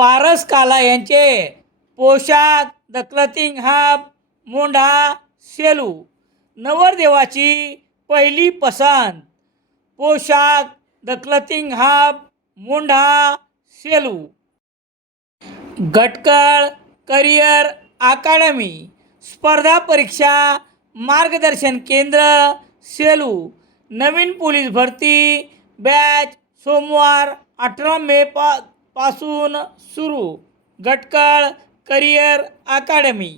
पारस काला यांचे पोशाख the clothing hub Mondha Selu नवरदेवाची पहिली पसंत पोशाख the clothing hub Mondha Selu Gatkal career academy स्पर्धा परीक्षा मार्गदर्शन केंद्र सेलू नवीन पोलीस भरती बॅच सोमवार 18 मे पासून सुरू गटकळ करिअर अकादमी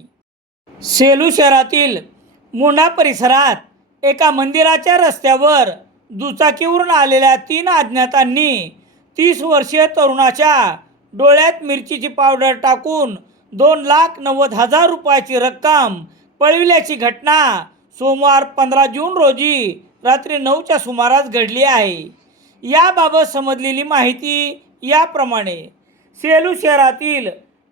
सेलू शहरातील मोंढा परिसरात एका मंदिराच्या रस्त्यावर दुचाकीवरून आलेल्या 3 अज्ञातांनी 30 वर्षीय तरुणाच्या डोळ्यात मिरचीची पावडर टाकून 2,90,000 रुपयाची रक्कम पळविल्याची घटना सोमवार 15 जून रोजी रात्री 9च्या सुमारास घडली आहे. याबाबत समजलेली माहिती याप्रमाणे. सेलू शहरातील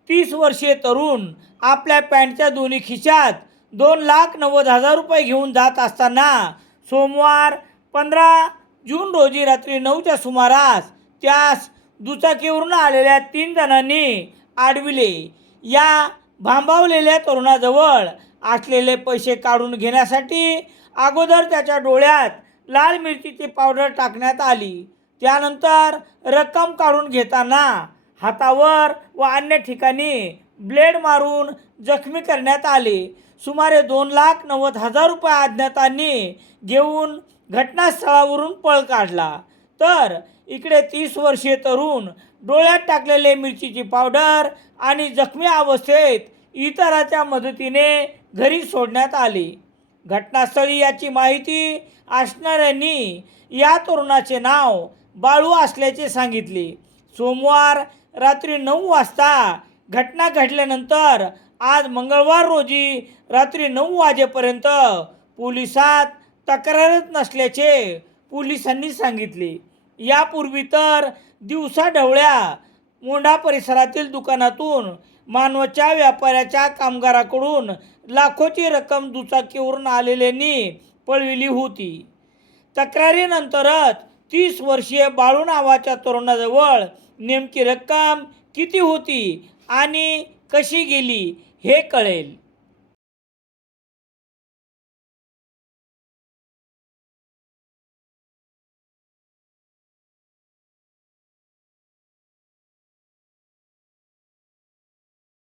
30 वर्षीय तरुण आपल्या पॅन्टच्या दोन्ही खिशात 2,90,000 रुपये घेऊन जात असताना सोमवार 15 जून रोजी रात्री 9च्या सुमारास त्यास दुचाकीवरून आलेल्या 3 जणांनी अडविले. या भांबावलेल्या तरुणाजवळ असलेले पैसे काढून घेण्यासाठी अगोदर त्याच्या डोळ्यात लाल मिरचीची पावडर टाकण्यात आली. त्यानंतर रक्कम काढून घेताना हातावर व अन्य ठिकाणी ब्लेड मारून जखमी करण्यात आले. सुमारे 2,90,000 रुपये अज्ञातांनी घेऊन घटनास्थळावरून पळ काढला. तर इकडे 30 वर्षीय तरुण डोळ्यात टाकलेले मिरचीची पावडर आणि जखमी अवस्थेत इतरांच्या मदतीने घरी सोडण्यात आले. घटनास्थळी याची माहिती असणाऱ्यांनी या तरुणाचे नाव बाळू असल्याचे सांगितले. सोमवार रात्री 9 वाजता घटना घडल्यानंतर आज मंगळवार रोजी रात्री 9 वाजेपर्यंत पोलिसात तक्रारच नसल्याचे पोलिसांनी सांगितले. यापूर्वी तर दिवसाढवळ्या मोंढा परिसरातील दुकानातून मानवाच्या व्यापाऱ्याच्या कामगाराकडून लाखोची रक्कम दुचाकीवरून आलेल्यांनी पळविली होती. तक्रारीनंतरच 30 वर्षीय बाळू नावाच्या तरुणाजवळ नेमकी रक्कम किती होती आणि कशी गेली हे कळेल.